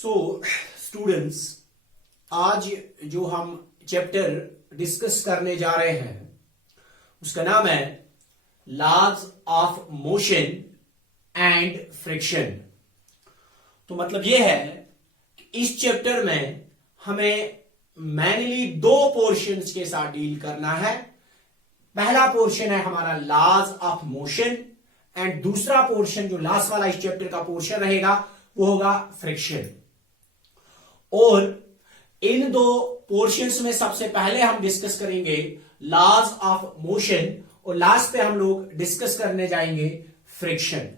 So students, आज जो हम चैप्टर डिस्कस करने जा रहे हैं उसका नाम है laws of motion and friction. तो मतलब यह है कि इस चैप्टर में हमें मेनली दो पोर्शंस के साथ डील करना है। पहला पोर्शन है हमारा लॉज ऑफ मोशन एंड दूसरा पोर्शन जो लास्ट वाला इस चैप्टर का पोर्शन रहेगा वो होगा फ्रिक्शन। और इन दो पोर्शंस में सबसे पहले हम डिस्कस करेंगे लॉज ऑफ मोशन और लास्ट पे हम लोग डिस्कस करने जाएंगे फ्रिक्शन।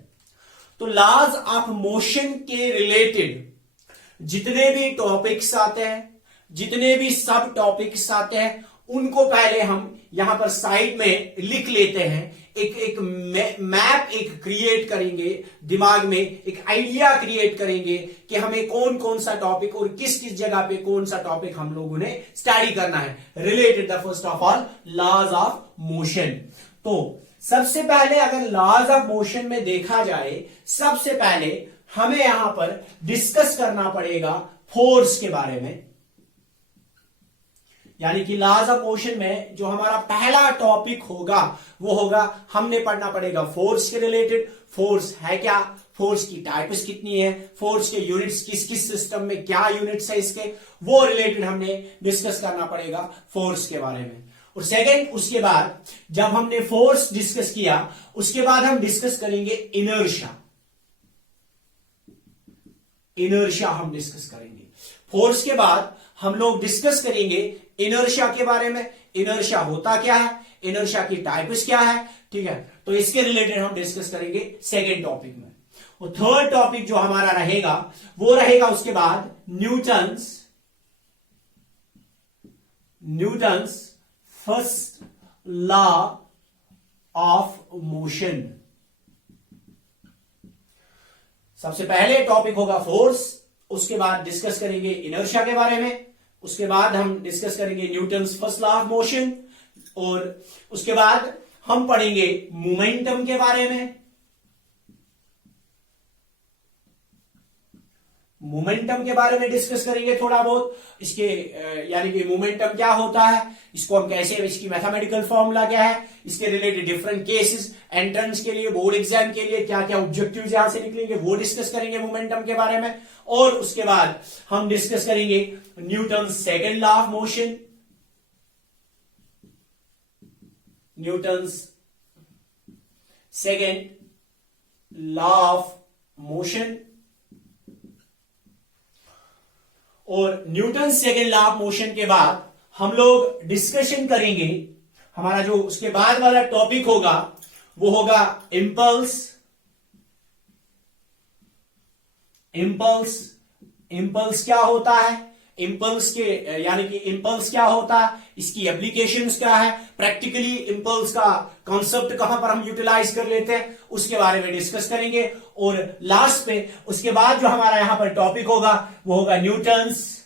तो लॉज ऑफ मोशन के रिलेटेड जितने भी टॉपिक्स आते हैं, जितने भी सब टॉपिक्स आते हैं, उनको पहले हम यहां पर साइड में लिख लेते हैं। एक मैप एक क्रिएट करेंगे, दिमाग में एक आइडिया क्रिएट करेंगे कि हमें कौन कौन सा टॉपिक और किस किस जगह पे कौन सा टॉपिक हम लोगों ने स्टडी करना है related the first of all laws of motion. तो सबसे पहले अगर लॉज ऑफ मोशन में देखा जाए, सबसे पहले हमें यहां पर डिस्कस करना पड़ेगा फोर्स के बारे में। यानी कि लॉज ऑफ मोशन में जो हमारा पहला टॉपिक होगा वो होगा, हमने पढ़ना पड़ेगा फोर्स के रिलेटेड। फोर्स है क्या, फोर्स की टाइप्स कितनी है, फोर्स के यूनिट्स किस किस सिस्टम में क्या यूनिट्स है इसके, वो रिलेटेड हमने डिस्कस करना पड़ेगा फोर्स के बारे में। और सेकंड, उसके बाद जब हमने फोर्स डिस्कस किया उसके बाद हम डिस्कस करेंगे इनर्शिया। इनर्शिया हम डिस्कस करेंगे। फोर्स के बाद हम लोग डिस्कस करेंगे इनर्शिया के बारे में। इनर्शिया होता क्या है, इनर्शिया की टाइप्स क्या है, ठीक है। तो इसके रिलेटेड हम डिस्कस करेंगे सेकेंड टॉपिक में। और थर्ड टॉपिक जो हमारा रहेगा वो रहेगा उसके बाद Newton's first law of motion. सबसे पहले टॉपिक होगा फोर्स, उसके बाद डिस्कस करेंगे इनर्शिया के बारे में, उसके बाद हम डिस्कस करेंगे Newton's first law of motion, और उसके बाद हम पढ़ेंगे मोमेंटम के बारे में। मोमेंटम के बारे में डिस्कस करेंगे थोड़ा बहुत, इसके यानी कि मोमेंटम क्या होता है, इसको हम कैसे, इसकी मैथमेटिकल फॉर्मूला क्या है, इसके रिलेटेड डिफरेंट केसेस, एंट्रेंस के लिए, बोर्ड एग्जाम के लिए क्या क्या ऑब्जेक्टिव्स यहां से निकलेंगे वो डिस्कस करेंगे मोमेंटम के बारे में। और उसके बाद हम डिस्कस करेंगे Newton's second law of motion, Newton's second law of motion. और Newton second law of motion के बाद हम लोग डिस्कशन करेंगे, हमारा जो उसके बाद वाला टॉपिक होगा वो होगा इंपल्स। इंपल्स क्या होता है, इंपल्स के यानी कि इंपल्स क्या होता है, इसकी एप्लीकेशंस क्या है, प्रैक्टिकली इंपल्स का कॉन्सेप्ट कहां पर हम यूटिलाइज कर लेते हैं उसके बारे में डिस्कस करेंगे। और लास्ट पे उसके बाद जो हमारा यहां पर टॉपिक होगा वो होगा Newton's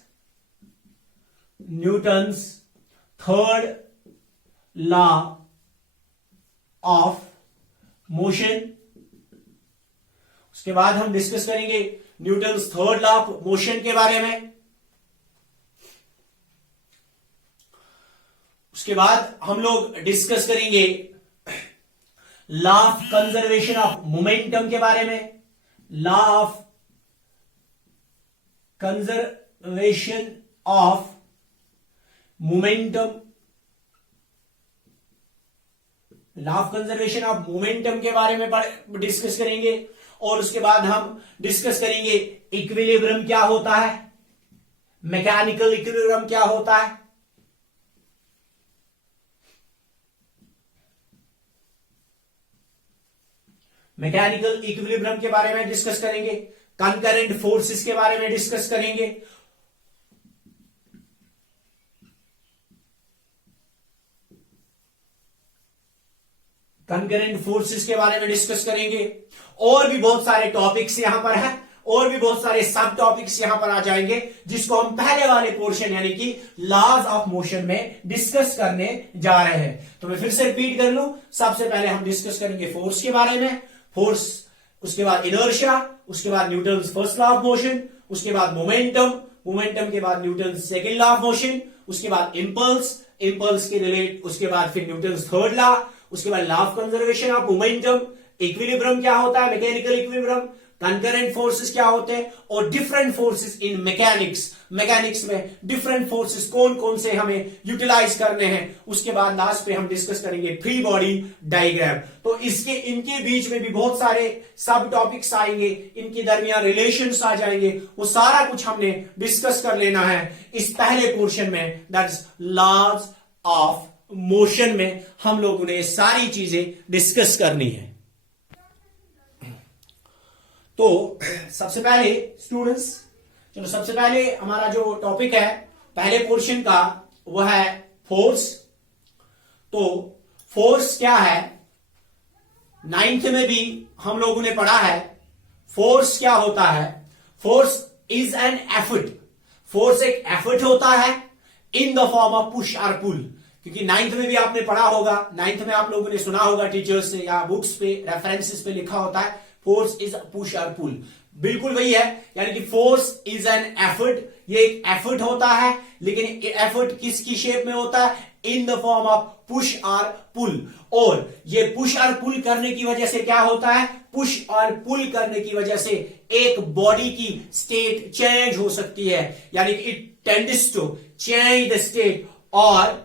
third law of motion. उसके बाद हम डिस्कस करेंगे Newton's third law of motion के बारे में। उसके बाद हम लोग डिस्कस करेंगे law of conservation of momentum के बारे में, law of conservation of momentum, law of conservation of momentum के बारे में डिस्कस करेंगे। और उसके बाद हम डिस्कस करेंगे इक्विलिब्रियम क्या होता है, मैकेनिकल इक्विलिब्रियम क्या होता है, मैकेनिकल इक्विलिब्रियम के बारे में डिस्कस करेंगे, कंकरेंट फोर्सेस के बारे में डिस्कस करेंगे। कंकरेंट फोर्सेस के बारे में डिस्कस करेंगे। और भी बहुत सारे टॉपिक्स यहां पर हैं, और भी बहुत सारे सब टॉपिक्स यहां पर आ जाएंगे जिसको हम पहले वाले पोर्शन यानी कि लॉज ऑफ मोशन में डिस्कस करने जा रहे हैं। तो मैं फिर से रिपीट कर लूं, सबसे पहले हम डिस्कस करेंगे फोर्स के बारे में, फोर्स, उसके बाद इनर्शिया, उसके बाद Newton's first law of motion, उसके बाद मोमेंटम, मोमेंटम के बाद Newton second law of motion, उसके बाद इंपल्स, इंपल्स के रिलेट उसके बाद फिर न्यूटन थर्ड लॉ, उसके बाद law of conservation of momentum, equilibrium क्या होता है, मैकेनिकल इक्विलिब्रियम, कंकरेंट फोर्सेस क्या होते हैं, और different forces in mechanics, mechanics में डिफरेंट फोर्सेस कौन कौन से हमें यूटिलाइज करने हैं। उसके बाद लास्ट पे हम डिस्कस करेंगे फ्री बॉडी डायग्राम। तो इसके इनके बीच में भी बहुत सारे सब टॉपिक्स आएंगे, इनके दरमियान रिलेशंस आ जाएंगे, वो सारा कुछ हमने डिस्कस कर लेना है इस पहले पोर्शन में, that is laws of motion में हम लोगों ने सारी चीजें डिस्कस करनी है। तो सबसे पहले स्टूडेंट्स, चलो सबसे पहले हमारा जो टॉपिक है पहले पोर्शन का वो है फोर्स। तो फोर्स क्या है, नाइन्थ में भी हम लोगों ने पढ़ा है फोर्स क्या होता है। Force is an effort, force एक एफर्ट होता है इन द फॉर्म ऑफ पुश और पुल। क्योंकि नाइन्थ में भी आपने पढ़ा होगा, नाइन्थ में आप लोगों ने सुना होगा टीचर्स से या बुक्स पे रेफरेंसेस पे लिखा होता है फोर्स इज पुश और पुल, बिल्कुल वही है। यानी कि फोर्स इज एन एफर्ट, ये एक एफर्ट होता है, लेकिन एफर्ट किसकी शेप में होता है, इन द फॉर्म ऑफ पुश और पुल। और ये पुश और पुल करने की वजह से क्या होता है, पुश और पुल करने की वजह से एक बॉडी की स्टेट चेंज हो सकती है, यानी कि it tends to change the state और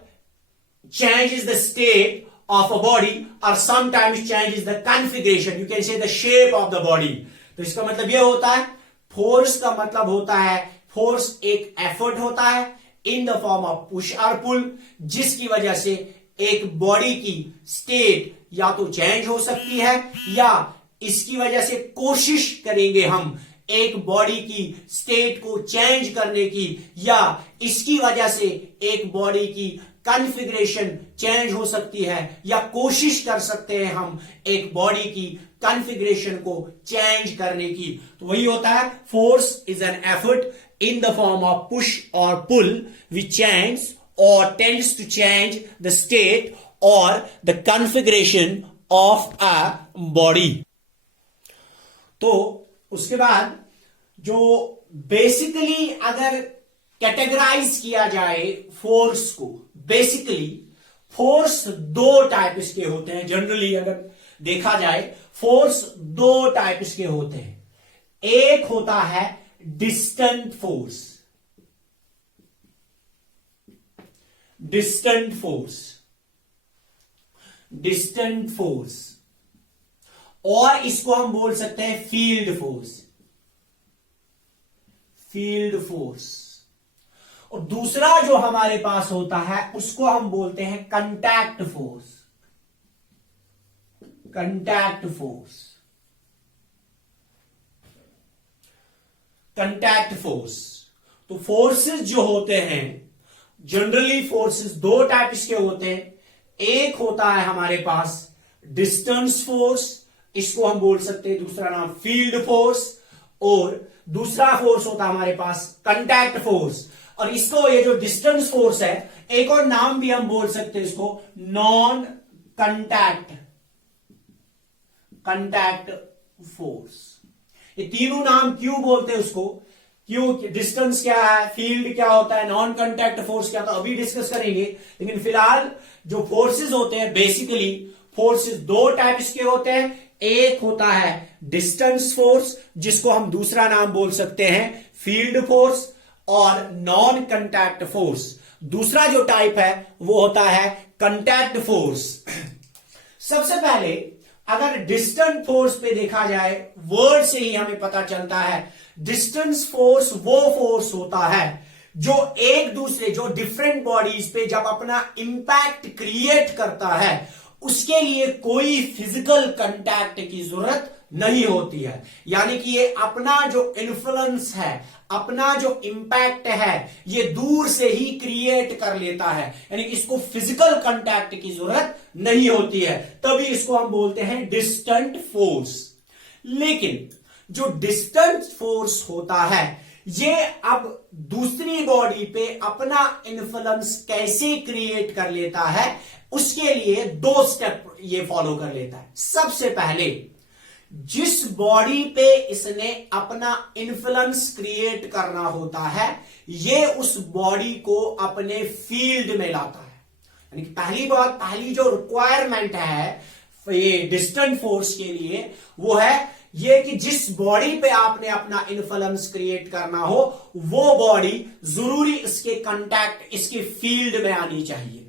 changes the state of a body or sometimes changes the configuration, you can say the shape of the body। तो इसका मतलब यह होता है, फोर्स का मतलब होता है, फोर्स एक एफर्ट होता है इन द फॉर्म ऑफ पुश और पुल, जिसकी वजह से एक बॉडी की स्टेट या तो चेंज हो सकती है या इसकी वजह से कोशिश करेंगे हम एक बॉडी की स्टेट को चेंज करने की, या इसकी वजह से एक बॉडी की कॉन्फ़िगरेशन चेंज हो सकती है, या कोशिश कर सकते हैं हम एक बॉडी की कॉन्फ़िगरेशन को चेंज करने की। तो वही होता है force is an effort in the form of push और पुल विच चेंज और tends to change the state और the configuration of a body. तो उसके बाद जो बेसिकली अगर कैटेगराइज किया जाए फोर्स को, बेसिकली फोर्स दो टाइप्स के होते हैं। जनरली अगर देखा जाए फोर्स दो टाइप्स के होते हैं। एक होता है distant force, distant force, distant force, और इसको हम बोल सकते हैं फील्ड फोर्स, फील्ड फोर्स। और दूसरा जो हमारे पास होता है उसको हम बोलते हैं contact force, contact force, contact force. तो फोर्सेस जो होते हैं, जनरली फोर्सेस दो टाइप्स के होते हैं। एक होता है हमारे पास डिस्टेंस फोर्स, इसको हम बोल सकते हैं दूसरा नाम फील्ड फोर्स, और दूसरा फोर्स होता है हमारे पास कांटेक्ट फोर्स। और इसको ये जो डिस्टेंस फोर्स है, एक और नाम भी हम बोल सकते हैं इसको नॉन कांटेक्ट, कांटेक्ट फोर्स। ये तीनों नाम क्यों बोलते हैं उसको, क्यों, डिस्टेंस क्या है, फील्ड क्या होता है, नॉन कांटेक्ट फोर्स क्या, तो अभी डिस्कस करेंगे। लेकिन फिलहाल जो फोर्सेस होते हैं, बेसिकली फोर्सेस दो टाइप्स के होते हैं। एक होता है डिस्टेंस फोर्स, जिसको हम दूसरा नाम बोल सकते हैं फील्ड फोर्स, और नॉन कांटेक्ट फोर्स दूसरा जो टाइप है वो होता है कांटेक्ट फोर्स। सबसे पहले अगर डिस्टेंट फोर्स पे देखा जाए, वर्ड से ही हमें पता चलता है डिस्टेंस फोर्स वो फोर्स होता है जो एक दूसरे, जो डिफरेंट बॉडीज पे जब अपना इंपैक्ट क्रिएट करता है, उसके लिए कोई फिजिकल कांटेक्ट की जरूरत नहीं होती है। यानी कि ये अपना जो इन्फ्लुएंस है, अपना जो इंपैक्ट है, ये दूर से ही क्रिएट कर लेता है, यानी कि इसको फिजिकल कांटेक्ट की जरूरत नहीं होती है, तभी इसको हम बोलते हैं डिस्टेंट फोर्स। लेकिन जो डिस्टेंट फोर्स होता है, ये अब दूसरी बॉडी पे अपना इन्फ्लुएंस कैसे क्रिएट कर लेता है, उसके लिए दो स्टेप ये फॉलो कर लेता है। सबसे पहले जिस बॉडी पे इसने अपना इन्फ्लुएंस क्रिएट करना होता है, ये उस बॉडी को अपने फील्ड में लाता है। यानी कि पहली जो रिक्वायरमेंट है ये डिस्टेंट फोर्स के लिए, वो है ये कि जिस बॉडी पे आपने अपना इन्फ्लुएंस क्रिएट करना हो, वो बॉडी जरूरी इसके कांटेक्ट, इसके फील्ड में आनी चाहिए।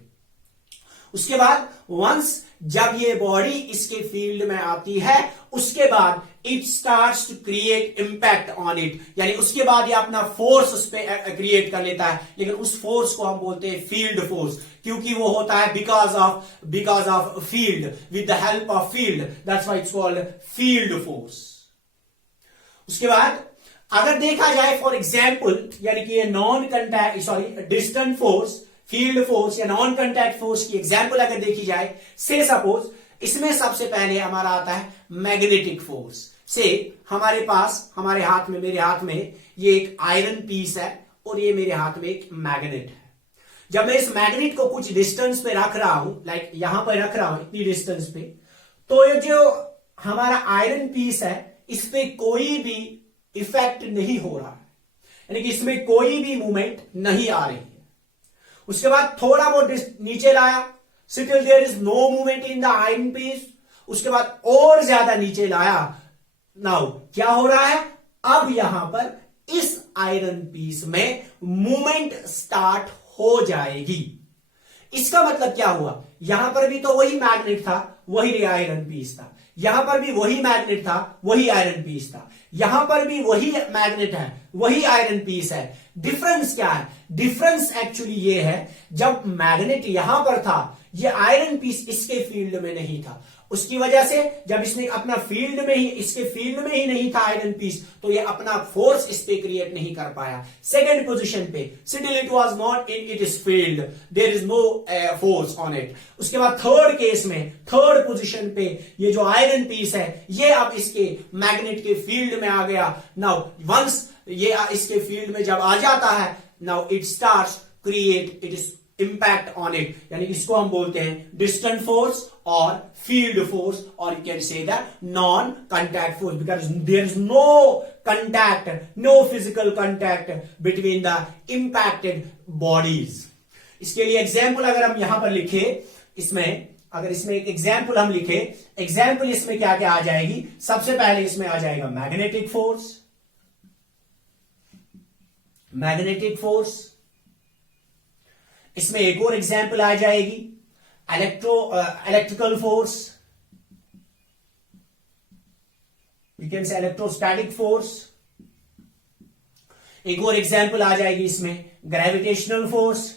उसके बाद वंस जब ये बॉडी इसके फील्ड में आती है, उसके बाद it starts to create impact on it, यानी उसके बाद ये अपना फोर्स उस पर क्रिएट कर लेता है। लेकिन उस फोर्स को हम बोलते हैं फील्ड फोर्स, क्योंकि वो होता है because of field, with the help of field, that's why it's called field force. उसके बाद अगर देखा जाए फॉर एग्जाम्पल, यानी कि ये डिस्टेंट फोर्स, फील्ड फोर्स या नॉन कांटेक्ट फोर्स की एग्जांपल अगर देखी जाए, से सपोज इसमें सबसे पहले हमारा आता है मैग्नेटिक फोर्स। से हमारे हाथ में, मेरे हाथ में ये एक आयरन पीस है और ये मेरे हाथ में एक मैग्नेट है। जब मैं इस मैग्नेट को कुछ डिस्टेंस पे रख रहा हूं, लाइक यहां पर रख रहा हूं इतनी डिस्टेंस पे, तो ये जो हमारा आयरन पीस है, इस पे कोई भी इफेक्ट नहीं हो रहा है, यानी कि इसमें कोई भी मूवमेंट नहीं आ रही है। उसके बाद थोड़ा बहुत नीचे लाया, still there is no movement in the iron piece. उसके बाद और ज्यादा नीचे लाया, नाउ क्या हो रहा है, अब यहां पर इस आयरन पीस में मूवमेंट स्टार्ट हो जाएगी। इसका मतलब क्या हुआ, यहां पर भी तो वही मैग्नेट था, वही आयरन पीस था, यहां पर भी वही मैग्नेट था, वही आयरन पीस था, यहां पर भी वही मैग्नेट है, वही आयरन पीस है। डिफरेंस क्या है, डिफरेंस एक्चुअली ये है, जब मैग्नेट यहां पर था, ये आयरन पीस इसके फील्ड में नहीं था, उसकी वजह से जब इसने अपना फील्ड में ही, इसके फील्ड में ही नहीं था आयरन पीस, तो ये अपना फोर्स इस पे क्रिएट नहीं कर पाया। सेकेंड पोजीशन पे still it was not in its field, there is no force on it. उसके बाद थर्ड केस में, थर्ड पोजीशन पे ये जो आयरन पीस है, ये अब इसके मैग्नेट के फील्ड में आ गया। नाउ वंस ये इसके फील्ड में जब आ जाता है, now it starts create it is impact on it, यानी इसको हम बोलते हैं डिस्टेंट फोर्स और फील्ड फोर्स, और you can say that non contact force, because there is no contact, no physical contact between the impacted bodies. इसके लिए example अगर हम यहां पर लिखे, अगर इसमें एक एग्जाम्पल हम लिखे, एग्जाम्पल इसमें क्या क्या आ जाएगी, सबसे पहले इसमें आ जाएगा मैग्नेटिक फोर्स, इसमें एक और एग्जाम्पल आ जाएगी इलेक्ट्रिकल फोर्स, यू कैन से इलेक्ट्रोस्टैटिक फोर्स। एक और एग्जाम्पल आ जाएगी इसमें ग्रेविटेशनल फोर्स,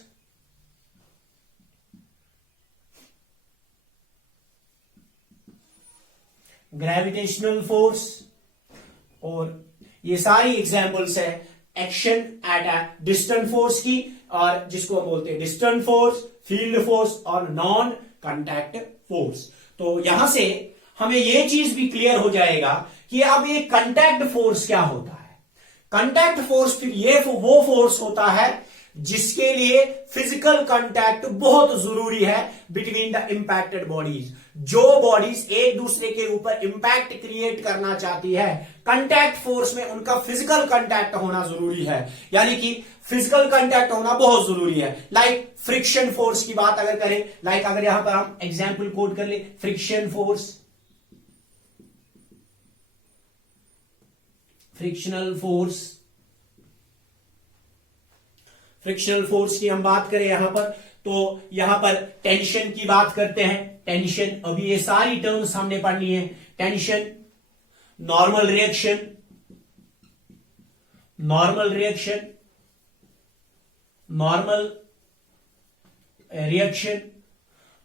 और ये सारी एग्जाम्पल्स है action at a distant force की, और जिसको हम बोलते हैं डिस्टेंट फोर्स, फील्ड फोर्स और नॉन कांटेक्ट फोर्स। तो यहां से हमें यह चीज भी क्लियर हो जाएगा कि अब ये कांटेक्ट फोर्स क्या होता है। कांटेक्ट फोर्स फिर ये वो फोर्स होता है जिसके लिए फिजिकल कांटेक्ट बहुत जरूरी है बिटवीन द इंपैक्टेड बॉडीज। जो बॉडीज एक दूसरे के ऊपर इंपैक्ट क्रिएट करना चाहती है, कांटेक्ट फोर्स में उनका फिजिकल कांटेक्ट होना जरूरी है, यानी कि फिजिकल कांटेक्ट होना बहुत जरूरी है। लाइक फ्रिक्शन फोर्स की बात अगर करें, लाइक अगर यहां पर हम एग्जाम्पल कोट कर ले, फ्रिक्शन फोर्स, फ्रिक्शनल फोर्स की हम बात करें यहां पर, तो यहां पर टेंशन की बात करते हैं। टेंशन, अभी ये सारी टर्म्स हमने पढ़नी है। टेंशन, नॉर्मल रिएक्शन,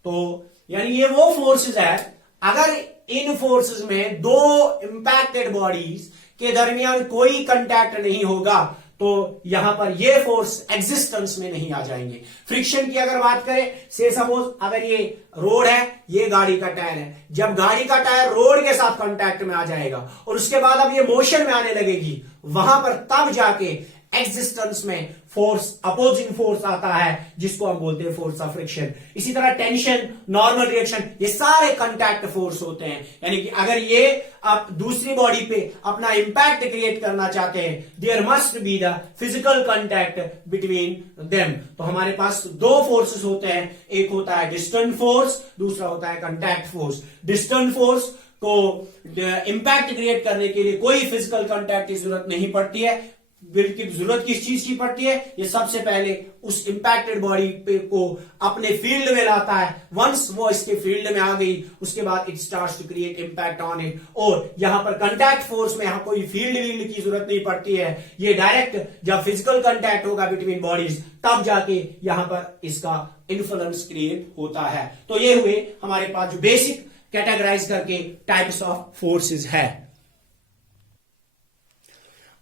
तो यानी ये वो फोर्सेस है, अगर इन फोर्सेस में दो इंपैक्टेड बॉडीज के दरमियान कोई कांटेक्ट नहीं होगा, तो यहां पर ये फोर्स एग्जिस्टेंस में नहीं आ जाएंगे। फ्रिक्शन की अगर बात करें, से सपोज अगर ये रोड है, ये गाड़ी का टायर है, जब गाड़ी का टायर रोड के साथ कांटेक्ट में आ जाएगा और उसके बाद अब ये मोशन में आने लगेगी, वहां पर तब जाके एग्जिस्टेंस में फोर्स, अपोजिंग फोर्स आता है जिसको हम बोलते हैं फोर्स ऑफ फ्रिक्शन। इसी तरह टेंशन, नॉर्मल रिएक्शन, ये सारे कांटेक्ट फोर्स होते हैं। यानी कि अगर ये आप दूसरी बॉडी पे अपना इंपैक्ट क्रिएट करना चाहते हैं, there must be the physical contact between them. तो हमारे पास दो फोर्सेस होते हैं, एक होता है डिस्टेंट फोर्स, दूसरा होता है कांटेक्ट फोर्स। डिस्टेंट फोर्स को इंपैक्ट क्रिएट करने के लिए कोई फिजिकल कांटेक्ट की जरूरत नहीं पड़ती है। बिल्कुल जरूरत किस चीज की पड़ती है? ये सबसे पहले उस इंपैक्टेड बॉडी पे को अपने फील्ड में लाता है। वंस वो इसके फील्ड में आ गई, उसके बाद it starts to create impact on it. और यहां पर कांटेक्ट फोर्स में यहां कोई फील्ड की जरूरत नहीं पड़ती है। ये डायरेक्ट जब फिजिकल कांटेक्ट होगा बिटवीन बॉडीज, तब जाके यहां पर इसका इन्फ्लुएंस क्रिएट होता है। तो ये हुए हमारे पास जो बेसिक कैटेगराइज करके टाइप्स ऑफ फोर्सेस है।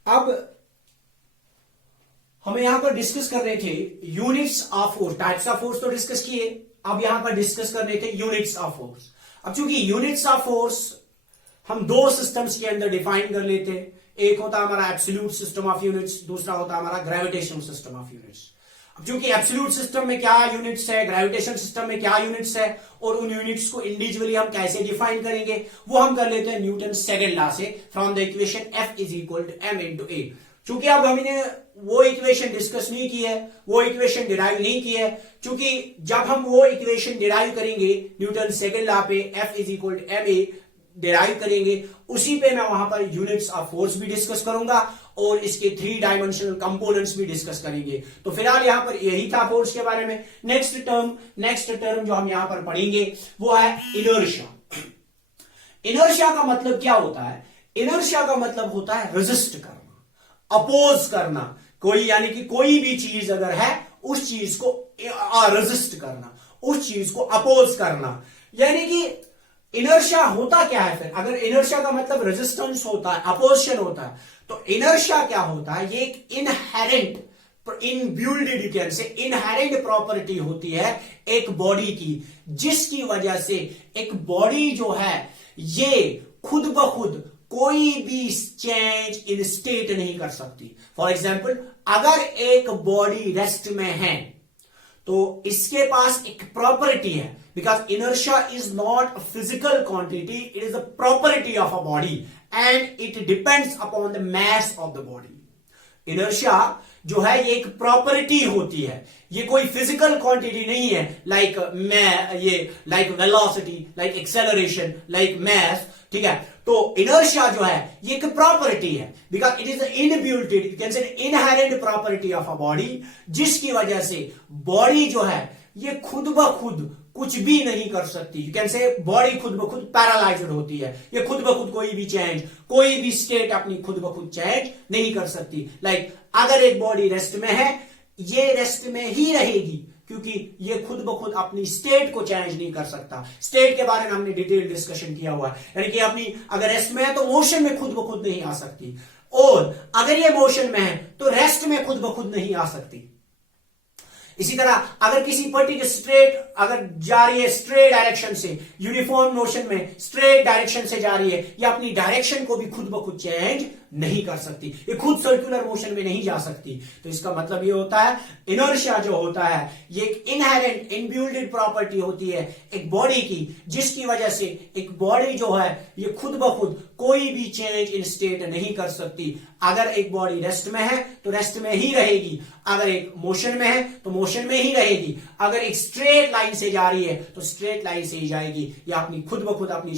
अब हमें यहां पर डिस्कस कर रहे थे units of force. Types of force तो डिस्कस किए, अब यहां पर डिस्कस कर रहे थे यूनिट्स ऑफ फोर्स। अब चूंकि यूनिट्स ऑफ फोर्स हम दो सिस्टम्स के अंदर डिफाइन कर लेते हैं, एक होता है हमारा एब्सोल्यूट सिस्टम ऑफ यूनिट्स, दूसरा होता है हमारा ग्रेविटेशनल सिस्टम ऑफ यूनिट्स। अब चूंकि एब्सोल्यूट सिस्टम में क्या यूनिट्स है, ग्रेविटेशन सिस्टम में क्या यूनिट्स है, और उन यूनिट्स को इंडिविजुअली हम कैसे डिफाइन करेंगे, वो हम कर लेते हैं न्यूटन सेकंड लॉ से, from the equation F is equal to m into a. चूंकि अब हमने वो इक्वेशन डिस्कस नहीं की है, वो इक्वेशन डिराइव नहीं की है, क्योंकि जब हम वो इक्वेशन डिराइव करेंगे न्यूटन सेकंड लॉ पे F is equal to ma derive करेंगे, उसी पे मैं वहां पर यूनिट्स ऑफ फोर्स भी डिस्कस करूंगा और इसके 3 डायमेंशनल कंपोनेंट्स भी डिस्कस करेंगे। तो फिलहाल यहां पर यही था फोर्स के बारे में। नेक्स्ट टर्म जो हम यहां पर पढ़ेंगे वो है इनर्शिया। इनर्शिया का मतलब क्या होता है? इनर्शिया का मतलब होता है रेजिस्ट करना, अपोज करना। कोई यानी कि कोई भी चीज अगर है, उस चीज को रेजिस्ट करना, उस चीज को अपोज करना। यानी कि इनर्शिया होता क्या है फिर? अगर इनर्शिया का मतलब रेजिस्टेंस होता है, अपोजिशन होता है, तो इनर्शिया क्या होता है? ये एक इनहेरेंट इनबिल्ड यू कैन से इनहेरेंट प्रॉपर्टी होती है एक बॉडी की, जिसकी वजह से एक बॉडी जो है ये खुद ब खुद कोई भी चेंज इन स्टेट नहीं कर सकती। फॉर एग्जाम्पल, अगर एक बॉडी रेस्ट में है तो इसके पास एक प्रॉपर्टी है, because inertia is not a physical quantity, it is a property of a body and it depends upon the mass of the body. Inertia जो है ये एक प्रॉपर्टी होती है, ये कोई फिजिकल क्वांटिटी नहीं है, like velocity, like acceleration, like mass. ठीक है, तो इनर्शिया जो है ये एक प्रॉपर्टी है, because it is inbuilt, you can से inherent property of a body, जिसकी वजह से बॉडी जो है ये खुद ब खुद कुछ भी नहीं कर सकती। यू कैन से बॉडी खुद ब खुद पैरालाइज्ड होती है, ये खुद ब खुद कोई भी चेंज, कोई भी स्टेट अपनी खुद ब खुद चेंज नहीं कर सकती। लाइक अगर एक बॉडी रेस्ट में है, ये रेस्ट में ही रहेगी, क्योंकि ये खुद ब खुद अपनी स्टेट को चेंज नहीं कर सकता। स्टेट के बारे में हमने डिटेल डिस्कशन किया हुआ है, यानी कि अपनी अगर रेस्ट में है तो मोशन में खुद ब खुद नहीं आ सकती, और अगर ये मोशन में है तो रेस्ट में खुद ब खुद नहीं आ सकती। इसी तरह अगर किसी पर्टिकुलर स्ट्रेट अगर जा रही है स्ट्रेट डायरेक्शन से, यूनिफॉर्म मोशन में स्ट्रेट डायरेक्शन से जा रही है, या अपनी डायरेक्शन को भी खुद ब खुद चेंज नहीं कर सकती, ये खुद सर्कुलर मोशन में नहीं जा सकती। तो इसका मतलब ये होता है इनर्शिया जो होता है ये एक इनहेरेंट इनबिल्ड प्रॉपर्टी होती है एक बॉडी की, जिसकी वजह से एक बॉडी जो है ये खुद ब खुद कोई भी चेंज इन स्टेट नहीं कर सकती। अगर एक बॉडी रेस्ट में है तो रेस्ट में ही रहेगी, अगर एक मोशन में है तो मोशन में ही रहेगी, अगर एक स्ट्रेट लाइन से जा रही है तो स्ट्रेट लाइन से ही जाएगी, या अपनी खुद ब खुद अपनी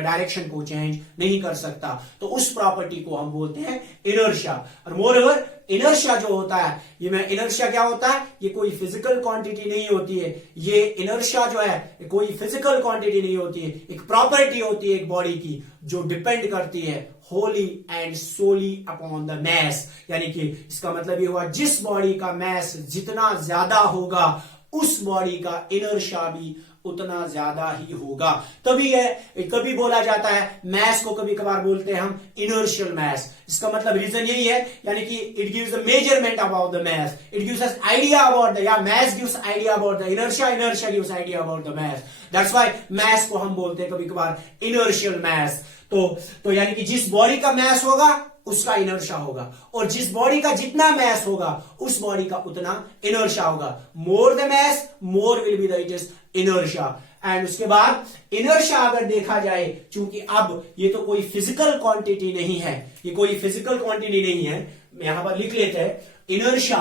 डायरेक्शन को चेंज नहीं कर सकता। तो उस प्रॉपर्टी को हम बोलते हैं इनर्शिया। और मोरओवर इनर्शिया जो होता है, ये में इनर्शिया क्या होता है? ये कोई फिजिकल क्वांटिटी नहीं होती है, ये इनर्शिया जो है कोई फिजिकल क्वांटिटी नहीं होती है, एक प्रॉपर्टी होती है एक बॉडी की, जो डिपेंड करती है wholly and solely upon the mass. यानी कि इसका मतलब ये हुआ जिस बॉडी का मैस जितना ज्यादा होगा, उस बॉडी का इनर्शिया भी उतना ज्यादा ही होगा। तभी है कभी बोला जाता है मैस को कभी कभार बोलते हैं हम इनर्शियल मैस। इसका मतलब रीजन यही है, यानी कि it gives the measurement about the mass, it gives us idea about the, या mass gives idea about the inertia, inertia gives idea about the mass. That's why mass को हम बोलते हैं कभी कभार इनर्शियल मैस। तो यानी कि जिस बॉडी का मास होगा उसका इनर्शिया होगा, और जिस बॉडी का जितना मास होगा उस बॉडी का उतना इनर्शिया होगा। More the mass more will be the it is inertia. And उसके बाद इनर्शिया अगर देखा जाए, चूंकि अब ये तो कोई फिजिकल क्वांटिटी नहीं है, ये कोई फिजिकल क्वांटिटी नहीं है, यहां पर लिख लेते हैं inertia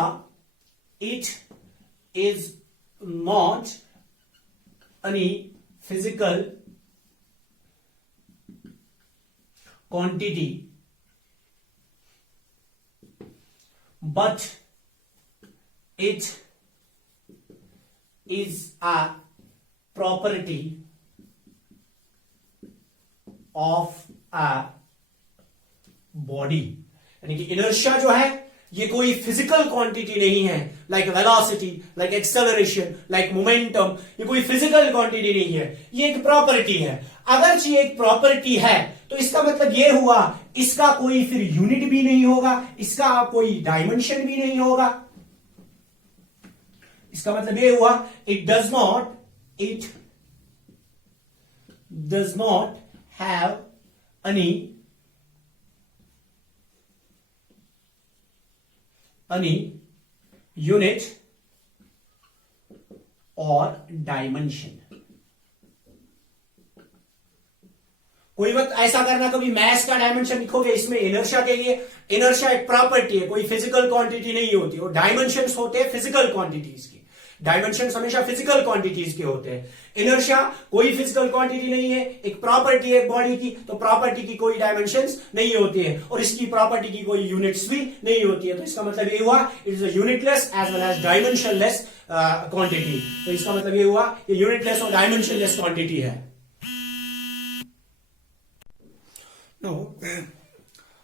it is not any physical quantity but it is a property of a body। यानी कि इनर्शिया जो है ये कोई फिजिकल क्वांटिटी नहीं है, like velocity, like acceleration, like momentum, ये कोई फिजिकल क्वांटिटी नहीं है, ये एक प्रॉपर्टी है। अगर ये एक प्रॉपर्टी है तो इसका मतलब ये हुआ इसका कोई फिर यूनिट भी नहीं होगा, इसका कोई डायमेंशन भी नहीं होगा। इसका मतलब ये हुआ it does not have any unit और डायमेंशन। कोई वक्त ऐसा करना कभी मैस का डायमेंशन लिखोगे इसमें इनर्शिया के लिए, इनर्शिया एक प्रॉपर्टी है, कोई फिजिकल क्वांटिटी नहीं होती, और डायमेंशंस होते हैं फिजिकल क्वांटिटीज के। डायमेंशंस हमेशा फिजिकल क्वांटिटीज के होते हैं। इनर्शिया कोई फिजिकल क्वांटिटी नहीं है, एक प्रॉपर्टी है बॉडी की, तो प्रॉपर्टी की कोई डायमेंशंस नहीं होती है और इसकी प्रॉपर्टी की कोई यूनिट्स भी नहीं होती है। तो इसका मतलब ये हुआ it is a unitless as well as dimensionless quantity. तो इसका मतलब ये हुआ ये यूनिटलेस और डायमेंशनलेस क्वांटिटी है।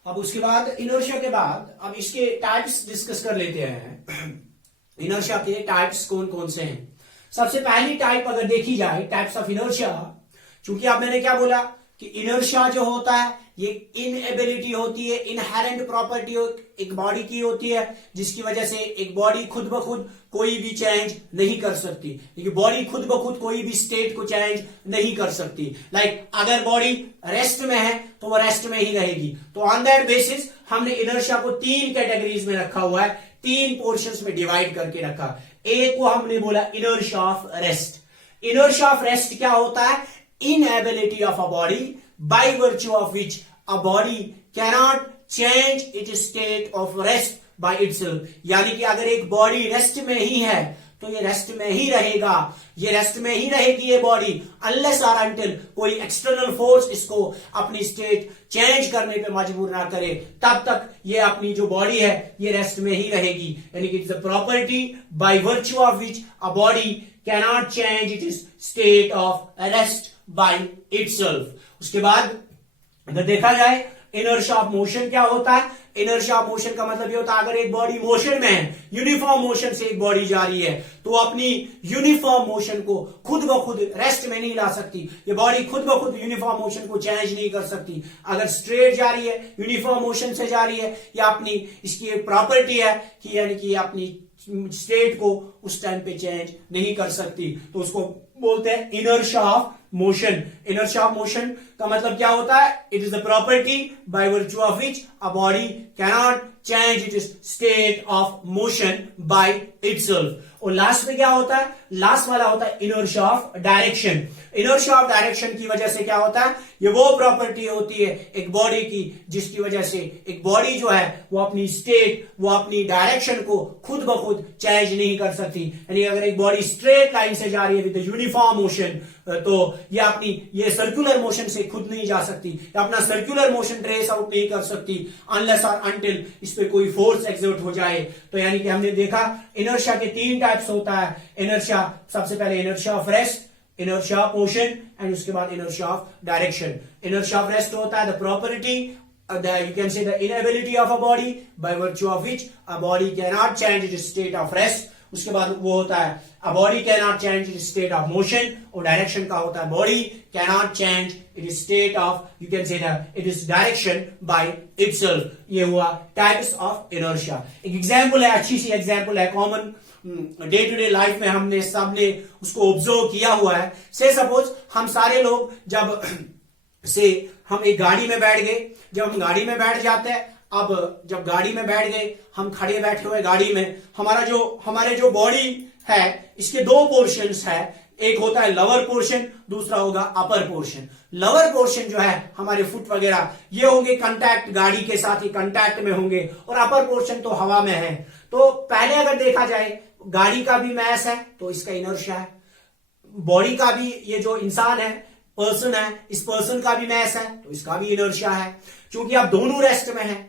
अब उसके बाद इनर्शिया के बाद अब इसके टाइप्स डिस्कस कर लेते हैं। इनर्शिया के टाइप्स कौन कौन से हैं? सबसे पहली टाइप अगर देखी जाए टाइप्स ऑफ इनर्शिया, चूंकि आप मैंने क्या बोला कि इनर्शिया जो होता है ये इनएबिलिटी होती है, इनहेरेंट प्रॉपर्टी एक बॉडी की होती है जिसकी वजह से एक बॉडी खुद ब खुद कोई भी चेंज नहीं कर सकती, क्योंकि बॉडी खुद ब खुद कोई भी स्टेट को चेंज नहीं कर सकती। लाइक अगर बॉडी रेस्ट में है तो वो रेस्ट में ही रहेगी। तो ऑन दैट बेसिस हमने इनर्शिया को 3 कैटेगरीज में रखा हुआ है, 3 पोर्शंस में डिवाइड करके रखा। एक को हमने बोला inertia of rest. Inertia of rest क्या होता है? Inability of a body by virtue of which a body cannot change its state of rest by itself। यानी कि अगर एक बॉडी रेस्ट में ही है तो ये रेस्ट में ही रहेगा, ये रेस्ट में ही रहेगी ये बॉडी अनलेस और अनटिल कोई एक्सटर्नल फोर्स इसको अपनी स्टेट चेंज करने पे मजबूर ना करे, तब तक ये अपनी जो बॉडी है ये रेस्ट में ही रहेगी। यानी कि it's a property by virtue of which a body cannot change it's state of rest by itself. उसके बाद अगर देखा जाए इनर्शिया ऑफ मोशन क्या होता है? इनर्शिया ऑफ मोशन का मतलब ये होता है अगर एक बॉडी मोशन में है, यूनिफॉर्म मोशन से एक बॉडी जा रही है तो अपनी यूनिफॉर्म मोशन को खुद ब खुद रेस्ट में नहीं ला सकती। ये बॉडी खुद ब खुद यूनिफॉर्म मोशन को चेंज नहीं कर सकती। अगर स्ट्रेट जा रही है, यूनिफॉर्म मोशन से जा रही है, या अपनी इसकी एक प्रॉपर्टी है कि यानी कि अपनी स्टेट को उस टाइम पे चेंज नहीं कर सकती, तो उसको बोलते हैं inertia of motion. Inertia of motion का मतलब क्या होता है? It is the property by virtue of which a body cannot change it's state of motion by itself. और लास्ट में क्या होता है? लास्ट वाला होता है inertia of direction. Inertia of direction की वजह से क्या होता है? ये वो प्रॉपर्टी होती है एक बॉडी की जिसकी वजह से एक बॉडी जो है वो अपनी स्टेट, वो अपनी डायरेक्शन को खुद ब खुद चेंज नहीं कर सकती। यानी अगर एक बॉडी स्ट्रेट लाइन से जा रही है विद यूनिफॉर्म मोशन तो ये अपनी ये सर्कुलर मोशन से खुद नहीं जा सकती, या अपना सर्कुलर मोशन ट्रेस आउट नहीं कर सकती अनलेस और अनटिल इस पे कोई फोर्स एक्सर्ट हो जाए। तो यानी कि हमने देखा इनर्शिया के 3 टाइप्स होता है। इनर्शिया सबसे पहले inertia of rest, inertia of motion and उसके बाद inertia of direction. Inertia of rest होता है the property you can say the inability of a body by virtue of which a body cannot change its state of rest। उसके बाद वो होता है a body cannot change its state of motion, और direction का होता है body cannot change its state of you can say that it is direction by itself। ये हुआ types of inertia। एक एग्जाम्पल है, अच्छी सी एग्जाम्पल है, common day to day life में हमने सबने उसको ऑब्जर्व किया हुआ है। से सपोज हम सारे लोग जब से हम एक गाड़ी में बैठ गए, जब हम गाड़ी में बैठ जाते हैं, अब जब गाड़ी में बैठ गए, हम खड़े बैठे हुए गाड़ी में, हमारे जो बॉडी है इसके दो पोर्शंस है, एक होता है लोअर पोर्शन, दूसरा होगा अपर पोर्शन। लोअर पोर्शन जो है हमारे फुट वगैरह ये होंगे कंटैक्ट, गाड़ी के साथ ही कंटैक्ट में होंगे, और अपर पोर्शन तो हवा में है। तो पहले अगर देखा जाए गाड़ी का भी मैस है तो इसका इनर्शिया है, बॉडी का भी, ये जो इंसान है, पर्सन है, इस पर्सन का भी मैस है तो इसका भी इनर्शिया है। क्योंकि आप दोनों रेस्ट में हैं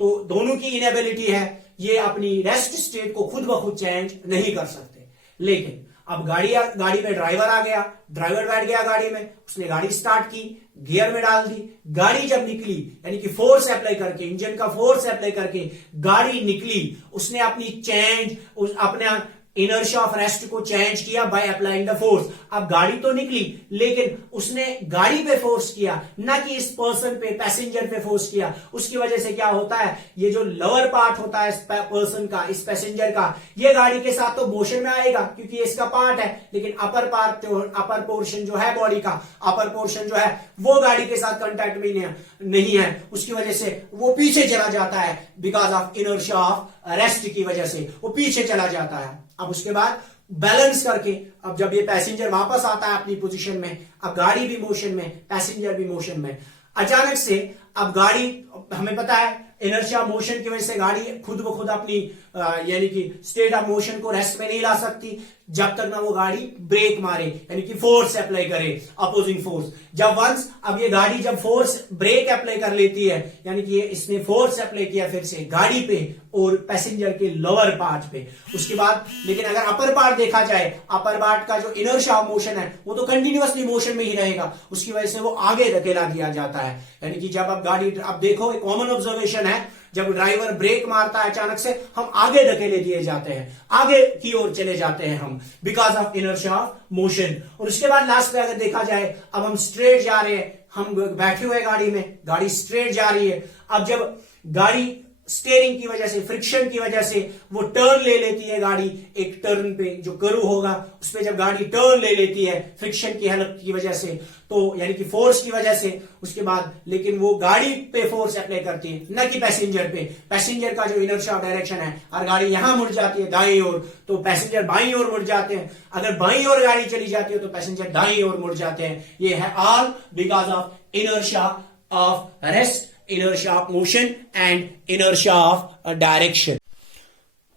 तो दोनों की इनेबिलिटी है, ये अपनी रेस्ट स्टेट को खुद ब खुद चेंज नहीं कर सकते। लेकिन अब गाड़ी में ड्राइवर आ गया, ड्राइवर बैठ गया गाड़ी में, उसने गाड़ी स्टार्ट की, गियर में डाल दी, गाड़ी जब निकली, यानी कि फोर्स अप्लाई करके, इंजन का फोर्स अप्लाई करके गाड़ी निकली, उसने अपने इनर्शिया ऑफ रेस्ट को चेंज किया बाय अप्लाइंग द फोर्स। अब गाड़ी तो निकली लेकिन उसने गाड़ी पे फोर्स किया, ना कि इस पर्सन पे, पैसेंजर पे फोर्स किया। उसकी वजह से क्या होता है, ये जो लोअर पार्ट होता है इस पर्सन का, इस पैसेंजर का, ये गाड़ी के साथ तो मोशन में आएगा क्योंकि ये इसका पार्ट है, लेकिन अपर पोर्शन जो है बॉडी का, अपर पोर्शन जो है वो गाड़ी के साथ कंटैक्ट में नहीं है। उसकी वजह से वो पीछे चला जाता है, because of inertia of rest की वजह से वो पीछे चला जाता है। अब उसके बाद बैलेंस करके, अब जब ये पैसेंजर वापस आता है अपनी पोजीशन में, अब गाड़ी भी मोशन में, पैसेंजर भी मोशन में, अचानक से अब गाड़ी, हमें पता है इनर्शिया मोशन की वजह से गाड़ी खुद ब खुद अपनी यानी कि स्टेट ऑफ मोशन को रेस्ट में नहीं ला सकती जब तक ना वो गाड़ी ब्रेक मारे, यानी कि फोर्स अप्लाई करे, अपोजिंग फोर्स। जब वंस अब ये गाड़ी जब फोर्स ब्रेक अप्लाई कर लेती है, यानी कि इसने फोर्स अप्लाई किया फिर से गाड़ी पे और पैसेंजर के लोअर पार्ट पे, उसके बाद, लेकिन अगर अपर पार्ट देखा जाए, अपर पार्ट का जो इनर्शिया ऑफ मोशन है वो तो कंटिन्यूअसली मोशन में ही रहेगा, उसकी वजह से वो आगे धकेला दिया जाता है। यानी कि जब अब गाड़ी, अब देखो एक कॉमन ऑब्जर्वेशन है, जब ड्राइवर ब्रेक मारता है अचानक से, हम आगे धकेले दिए जाते हैं, आगे की ओर चले जाते हैं हम, because of inertia of motion. और उसके बाद लास्ट में अगर देखा जाए, अब हम स्ट्रेट जा रहे हैं, हम बैठे हुए गाड़ी में, गाड़ी स्ट्रेट जा रही है। अब जब गाड़ी स्टीयरिंग की वजह से, फ्रिक्शन की वजह से वो टर्न ले लेती है, गाड़ी एक टर्न पे जो कर्व होगा उस पे जब गाड़ी टर्न ले लेती है फ्रिक्शन की हेल्प की वजह से, तो यानी कि फोर्स की वजह से, उसके बाद लेकिन वो गाड़ी पे फोर्स अप्लाई करती है, न कि पैसेंजर पे। पैसेंजर का जो इनर्शिया ऑफ डायरेक्शन है, और गाड़ी यहां मुड़ जाती है दाईं ओर तो पैसेंजर बाईं ओर मुड़ जाते हैं, अगर बाईं ओर गाड़ी चली जाती है तो पैसेंजर दाईं ओर मुड़ जाते हैं। ये है all because of inertia of rest, inertia of motion and inertia of direction.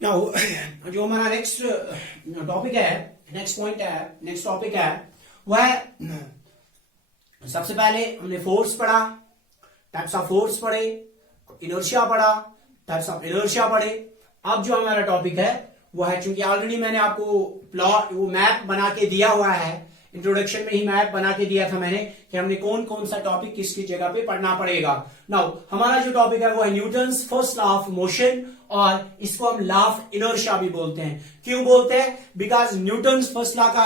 Now, जो हमारा नेक्स्ट टॉपिक है, नेक्स्ट पॉइंट है, नेक्स्ट टॉपिक है, वह सबसे पहले हमने फोर्स पढ़ा, टाइप्स ऑफ फोर्स पढ़े, इनर्शिया पढ़ा, टाइप्स ऑफ इनर्शिया पढ़े। अब जो हमारा टॉपिक है वो है, चूंकि ऑलरेडी मैंने आपको प्लॉट, वो मैप बना के दिया हुआ है, इंट्रोडक्शन में ही मैप बना के दिया था मैंने कि हमने कौन कौन सा टॉपिक किसकी जगह पे पढ़ना पड़ेगा। नाउ हमारा जो टॉपिक है वो है Newton's first law of motion, और इसको हम लॉ ऑफ इनर्शिया भी बोलते हैं। क्यों बोलते हैं? बिकॉज न्यूटन्स फर्स्ट लॉ का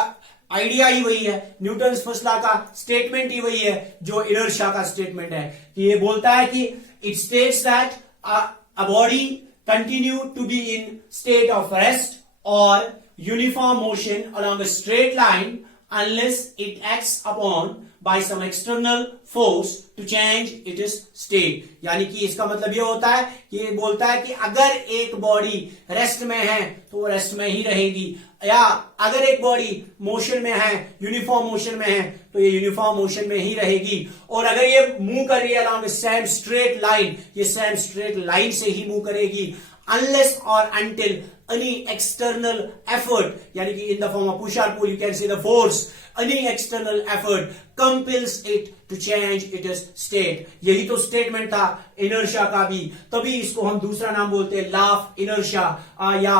आइडिया ही वही है, न्यूटन्स फर्स्ट लॉ का स्टेटमेंट ही वही है जो इनर्शिया का स्टेटमेंट है। कि ये बोलता है कि it states that a body continue to be in state of rest और uniform motion along a straight line unless it acts upon by some external force to change its state। यानी कि इसका मतलब ये होता है कि ये बोलता है कि अगर एक बॉडी रेस्ट में है तो वो रेस्ट में ही रहेगी, या अगर एक बॉडी मोशन में है, यूनिफॉर्म मोशन में है, तो ये यूनिफॉर्म मोशन में ही रहेगी। और अगर ये मूव कर रही है along the same straight line, ये सेम स्ट्रेट लाइन से ही मूव करेगी, unless or until any external effort, यानी कि in the form of push or pull, you can say the force, any external effort compels it to change its state। यही तो statement था inertia का भी, तभी इसको हम दूसरा नाम बोलते हैं लॉ ऑफ इनर्शिया। या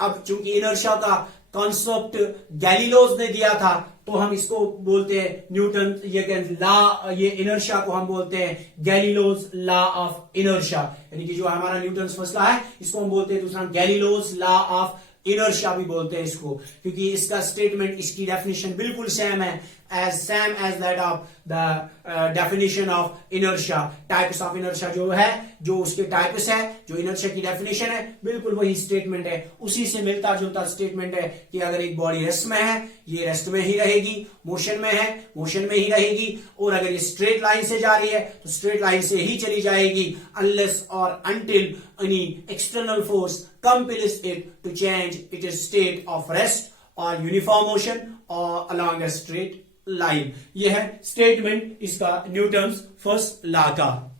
अब चूंकि इनर्शिया का कॉन्सेप्ट गैलीलोज ने दिया था तो हम इसको बोलते हैं न्यूटन, ये इनर्शिया को हम बोलते हैं गैलीलोज लॉ ऑफ इनर्शिया। यानी कि जो हमारा न्यूटन फर्स्ट लॉ है इसको हम बोलते हैं दूसरा गैलीलोज लॉ ऑफ इनर्शिया भी बोलते हैं इसको, क्योंकि इसका स्टेटमेंट, इसकी डेफिनेशन बिल्कुल सेम है as same as that of the definition of inertia. Types of inertia जो है, जो उसके types है, जो inertia की definition है, बिल्कुल वही statement है. उसी से मिलता जुलता statement है कि अगर एक body rest में है, ये rest में ही रहेगी, motion में है, motion में ही रहेगी, और अगर ये straight line से जा रही है तो straight line से ही चली जाएगी, unless or until any external force compels it to change its state of rest or uniform motion or along a straight line. यह है स्टेटमेंट इसका न्यूटन्स फर्स्ट लॉ का.